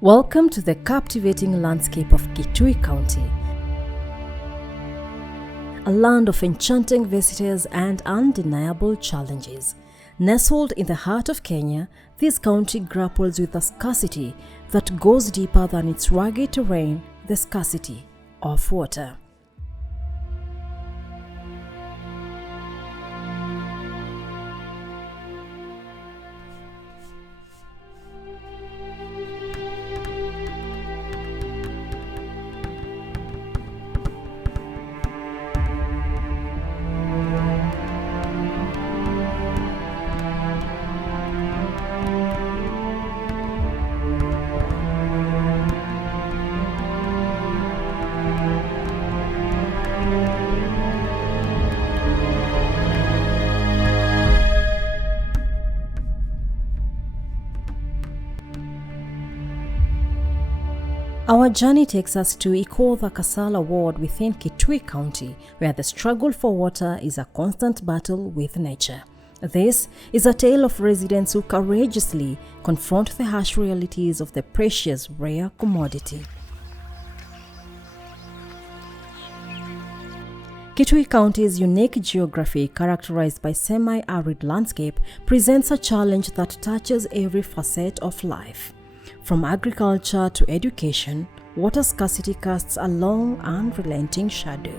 Welcome to the captivating landscape of Kitui County, a land of enchanting visitors and undeniable challenges. Nestled in the heart of Kenya, this county grapples with a scarcity that goes deeper than its rugged terrain, the scarcity of water. Our journey takes us to Ikutha Kasaala Ward within Kitui County, where the struggle for water is a constant battle with nature. This is a tale of residents who courageously confront the harsh realities of the precious, rare commodity. Kitui County's unique geography, characterized by semi-arid landscape, presents a challenge that touches every facet of life. From agriculture to education, water scarcity casts a long, unrelenting shadow.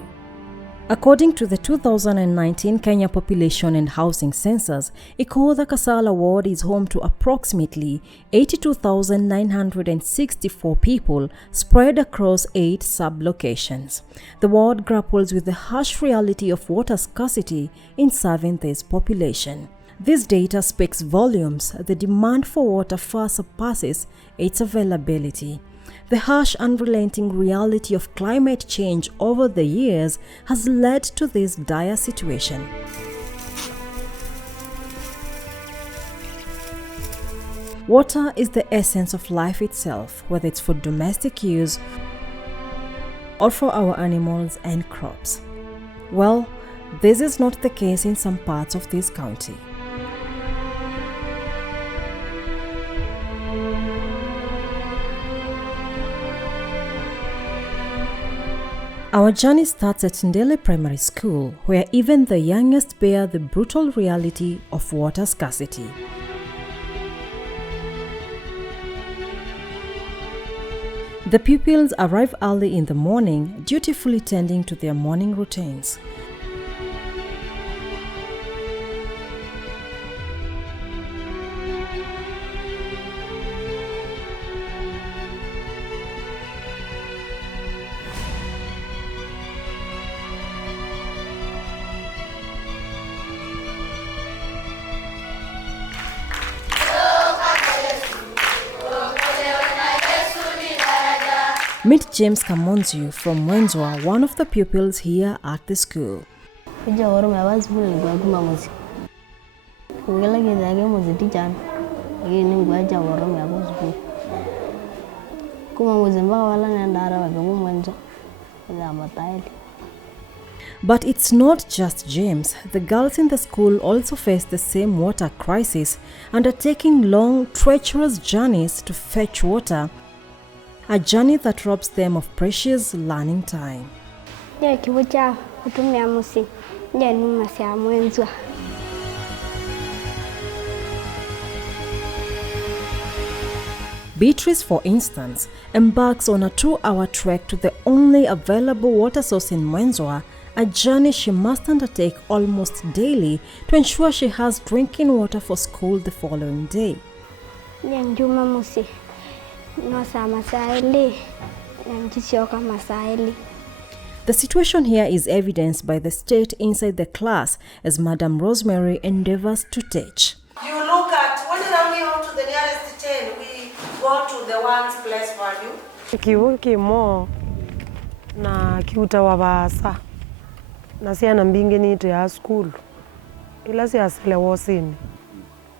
According to the 2019 Kenya Population and Housing Census, Ikutha Kasaala Ward is home to approximately 82,964 people spread across 8 sub-locations. The ward grapples with the harsh reality of water scarcity in serving this population. This data speaks volumes. The demand for water far surpasses its availability. The harsh, unrelenting reality of climate change over the years has led to this dire situation. Water is the essence of life itself, whether it's for domestic use or for our animals and crops. Well, this is not the case in some parts of this county. Our journey starts at Ndili Primary School, where even the youngest bear the brutal reality of water scarcity. The pupils arrive early in the morning, dutifully tending to their morning routines. Meet James Kamonziu from Mwenzwa, one of the pupils here at the school. But it's not just James. The girls in the school also face the same water crisis, undertaking long, treacherous journeys to fetch water, a journey that robs them of precious learning time. Beatrice, for instance, embarks on a 2-hour trek to the only available water source in Mwenzwa, a journey she must undertake almost daily to ensure she has drinking water for school the following day. The situation here is evidenced by the state inside the class as Madam Rosemary endeavors to teach. You look at, when rounding up to the nearest 10, we go to the ones place value. Kiw'U na kiuta wabasa na siana mbingeni ya school ila siasile wosini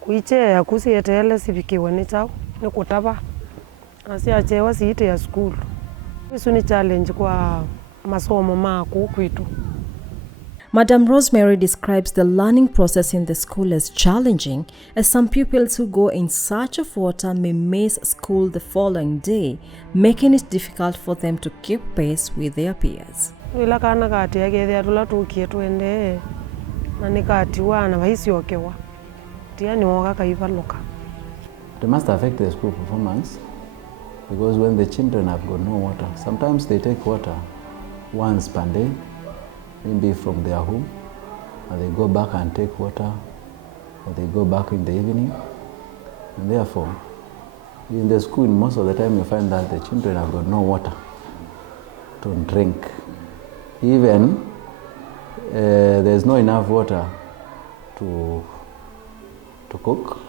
kuiche ya kusietele sifikiwe ni chao ni kutaba na siachewa siite ya school. Isu ni challenge kwa masomo mako kwitu. Madam Rosemary describes the learning process in the school as challenging, as some pupils who go in search of water may miss school the following day, making it difficult for them to keep pace with their peers. They must affect the school performance, because when the children have got no water, sometimes they take water once per day, maybe from their home, and they go back and take water, or they go back in the evening. And therefore, in the school, most of the time you find that the children have got no water to drink. Even there's not enough water to cook.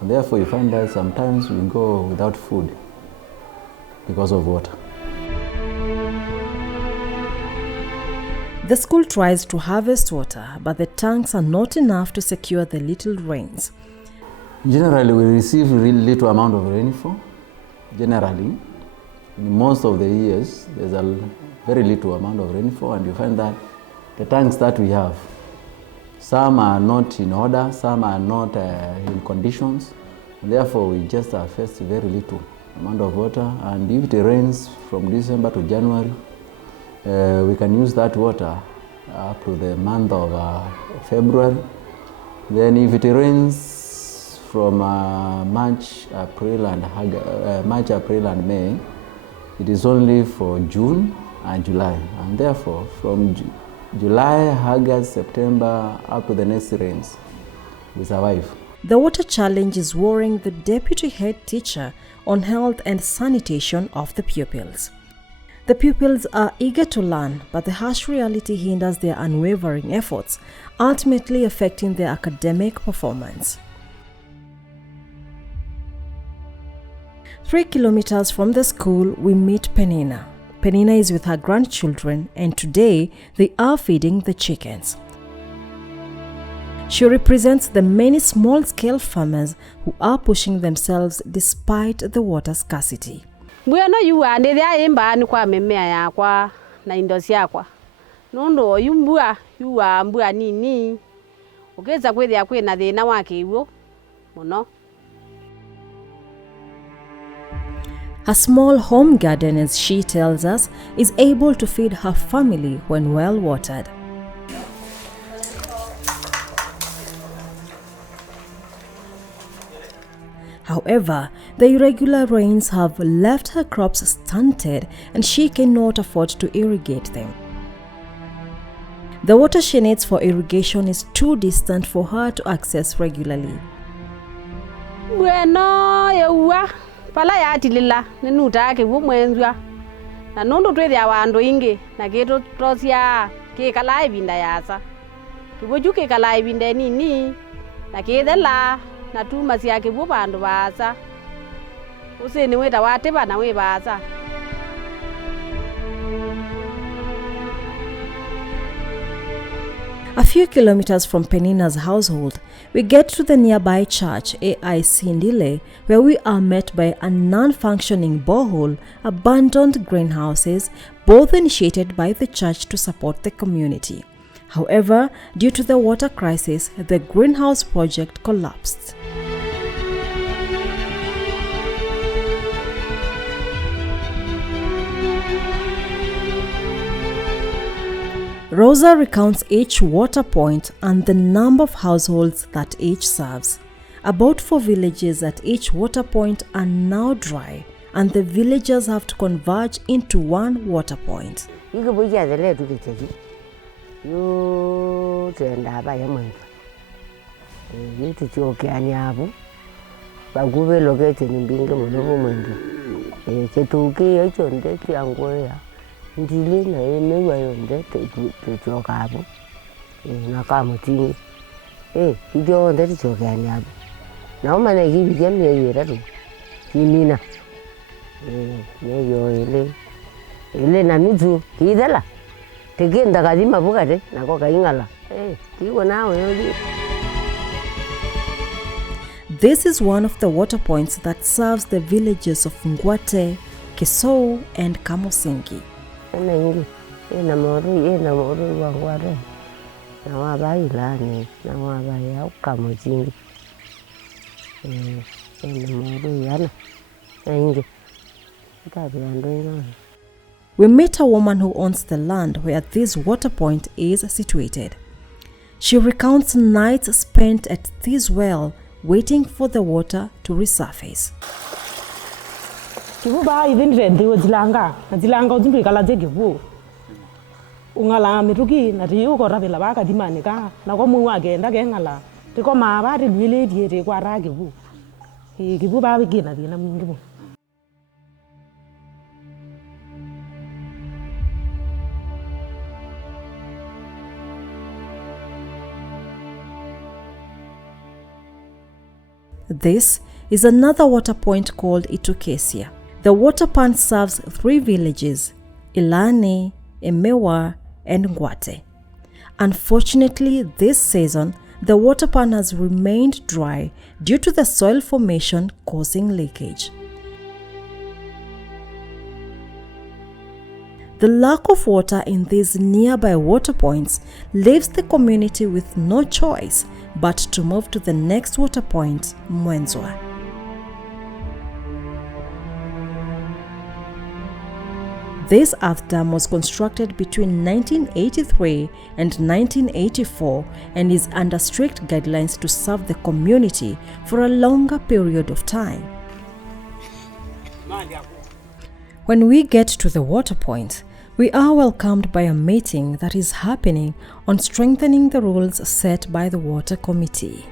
And therefore, you find that sometimes we go without food because of water. The school tries to harvest water, but the tanks are not enough to secure the little rains. Generally, we receive really little amount of rainfall. Generally, in most of the years, there's a very little amount of rainfall, and you find that the tanks that we have, some are not in order, some are not in conditions, and therefore we just harvest very little amount of water. And if it rains from December to January, we can use that water up to the month of February. Then if it rains from March, April and May, it is only for June and July. And therefore, from July, August, September, up to the next rains, we survive. The water challenge is worrying the deputy head teacher on health and sanitation of the pupils. The pupils are eager to learn, but the harsh reality hinders their unwavering efforts, ultimately affecting their academic performance. 3 kilometers from the school, we meet Penina. Penina is with her grandchildren, and today they are feeding the chickens. She represents the many small-scale farmers who are pushing themselves despite the water scarcity. Bueno yuande dia imba ni kwa memea yakwa na indosi yakwa. Nondo yumbua yuwa mbua nini. Ogeza kwethia kwina thina wa Kiw'U muno. Her small home garden, as she tells us, is able to feed her family when well watered. However, the irregular rains have left her crops stunted and she cannot afford to irrigate them. The water she needs for irrigation is too distant for her to access regularly. Bueno, yewa pala ya tilila ninuta ke Mwenzwa na nondo twethia wandu ingi na kitu tosia ke kala ibinda yasa kiboju ke kala ibinda nini na kethela na tuma cia Kiw'U bandu basa usini wita watiba na we basa. A few kilometers from Penina's household, we get to the nearby church AIC Ndili, where we are met by a non-functioning borehole, abandoned greenhouses, both initiated by the church to support the community. However, due to the water crisis, the greenhouse project collapsed. Rosa recounts each water point and the number of households that each serves. About 4 villages at each water point are now dry, and the villagers have to converge into one water point. Ndili na emewa yonde tuchokabu na kamuti idio ndeti chokani abu na umana hivi gemi yera do kimina neyo ele na mizu kidala tegenda kadima bukate nako kaingala tiko nawe yodi. This is one of the water points that serves the villages of Ngwate, Kiw'U and Kamosingi. Na moru wangware na wabai lani na wabai au kama jingi moro yana inge tabi ando. We met a woman who owns the land where this water point is situated. She recounts nights spent at this well waiting for the water to resurface. Kiw'U ba even rendi wajilanga uzindwe kala je Kiw'U ungala mituki na tiyo ko rabela ba ka dimane ka na ko mu wa genda ke ngala ti ko ma ba ri lwile die re kwa ra Kiw'U Kiw'U ba bigina dina mungu. This is another water point called Ikutha. The water pan serves 3 villages, Ilani, Emewa, and Ngwate. Unfortunately, this season, the water pan has remained dry due to the soil formation causing leakage. The lack of water in these nearby water points leaves the community with no choice but to move to the next water point, Mwenzwa. This earth dam was constructed between 1983 and 1984 and is under strict guidelines to serve the community for a longer period of time. When we get to the water point, we are welcomed by a meeting that is happening on strengthening the rules set by the Water Committee.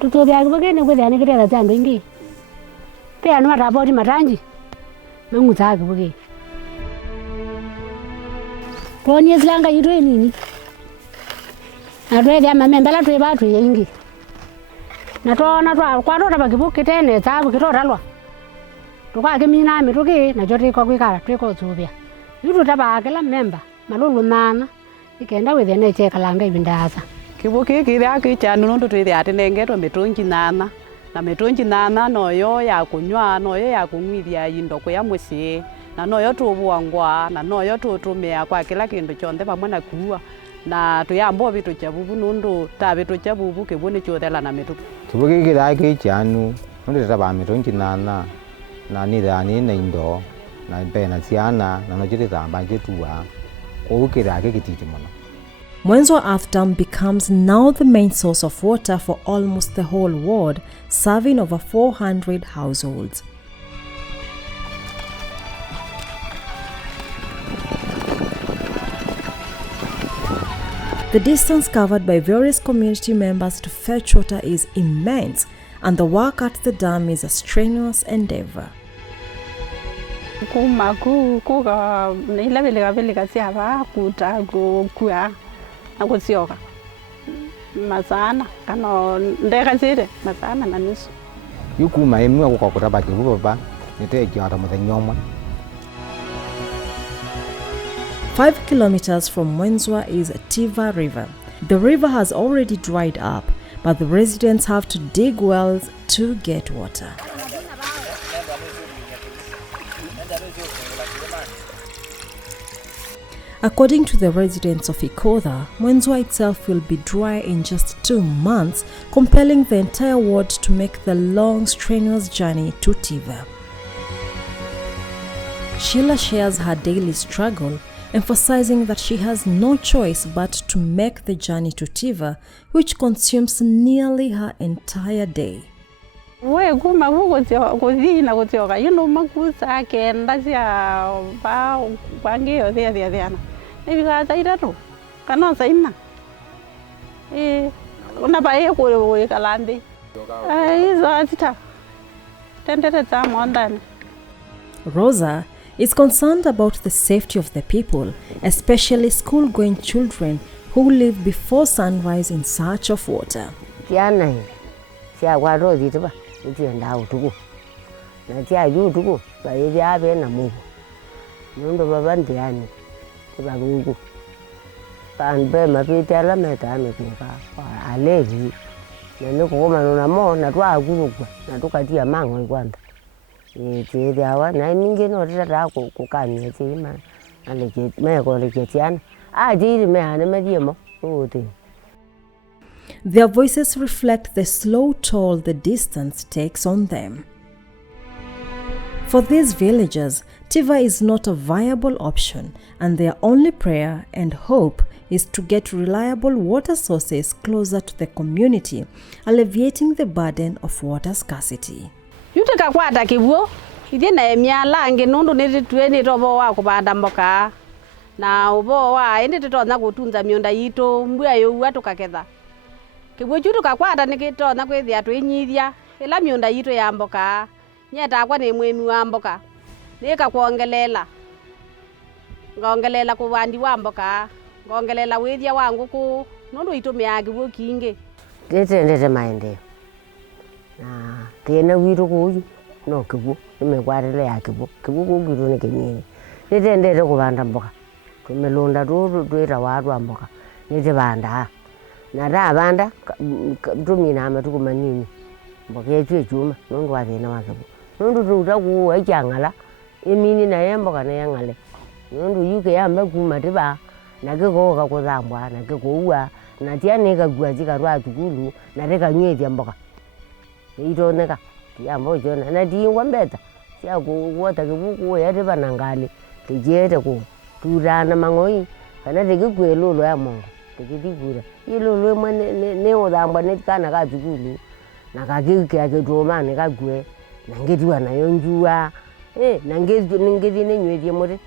Tuto bya kubagene kwa dani kira zando ingi. Pe anu maraboti marangi. Mungu zake buge. Koni zilanga yitwe nini? Atwe ya mamembela twe bathu ingi. Natona twa kwatota bakibuke tene tsabu kirora lwa. Tukake mina mituki na joti kwa kwikala tweko zubya. Yutu tabakela member malulu nana ikenda withene cheka langa ibindaza. Kiw'U kiki ya kichanu nundu twithi atinengetwe mitungi nana na mitungi nana noyo ya kunywa noyo ya kung'withia indoko ya mucii na noyo tubuangwa na noyo tutumia kwa kila kindu chonthe pamwe na kuua na tuyambo vitu cha bubu nundu ta vitu cha bubu Kiw'U ni chothela na mituki. Kiw'U kiki ya kichanu nundu taba mitungi nana na nithani na indo na bena ciana na no thamba ngitua kuukira gikititi muno. Mwenzwa Earth Dam becomes now the main source of water for almost the whole ward, serving over 400 households. The distance covered by various community members to fetch water is immense, and the work at the dam is a strenuous endeavor. Kumaku kuga nilabeleka siaba kutago kuya akusioka masana kano ndeka zire masana na nusu yukuma emu akukakura baki baba niteke ata muthenyomwa. 5 kilometers from Mwenzwa is Tiva River. The river has already dried up, but the residents have to dig wells to get water. According to the residents of Ikutha, Mwenzwa itself will be dry in just 2 months, compelling the entire ward to make the long, strenuous journey to Tiva. Sheila shares her daily struggle, emphasizing that she has no choice but to make the journey to Tiva, which consumes nearly her entire day. We kuma kuzina kutioka makusa kenda sia ba kwangeo thia hivi kaza itatu kana saina una bae ko kalande hizo azita tendete tamo ndani. Rosa is concerned about the safety of the people, especially school-going children who leave before sunrise in search of water. Tiana sia waro dituba utienda utuku na tia yutuku ba yebi abe na mugo ndo baba ndiani tiba ngugu panbe mapita la meta mepika alevi na niko koma na mo na twa gurugwa na tukatia mango kwanda Te awa na mingi no ra ku ka ni te ma ale ke me ko le ke tian a ji me ana me di mo o te. Their voices reflect the slow toll the distance takes on them. For these villagers, Tiva is not a viable option, and their only prayer and hope is to get reliable water sources closer to the community, alleviating the burden of water scarcity. Yutaka kwata Kiw'U, ithie na emiala ngi nundu ni tueni robo wa kubanda mboka na ubo wa indi titona gutunza miunda yitu mbua yo tukaketha. Kiw'U chutu kakwata nikitona kwithia twinyithia ila miunda yitu ya mboka nyeta kwa ni mwemi wa mboka nika kuongelela ngongelela kubandi wa mboka ngongelela withia wa nguku nundu itumia Kiw'U kingi ndete maendeleo na tena wiru kuyu no Kiw'U nimekwarele ya Kiw'U kugiru ni kenyini ndete kubanda mboka tumelonda rwira warwa mboka ndete banda na ra banda tumina amatuku manini mboka yetu chuma nundu wa thina wa Kiw'U nundu ruta ku ajangala emini na yemboka na yangale nundu yuke yamba kuma tiba na ke ko ka ko zambwa na ke ko wa na tiane ka gwa jika rwa tukulu na reka nyeti mboka ito neka yambo jona na dingwa mbeta sia ko wota ke buku ya tiba nangale tejete ko turana mangoi kana de ke kwelo ya mongo tekidigura ilolo mane ne odamba ne kana ka tukulu na ka ke doma ne ka gwe nangetiwa na yonjua nangeti nenywedie mure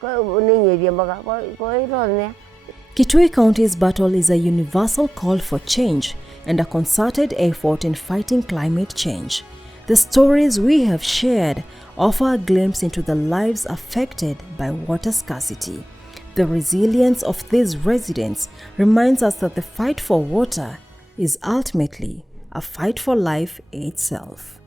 ko nenywedie mboka ko irone. Kitui County's battle is a universal call for change and a concerted effort in fighting climate change. The stories we have shared offer a glimpse into the lives affected by water scarcity. The resilience of these residents reminds us that the fight for water is ultimately a fight for life itself.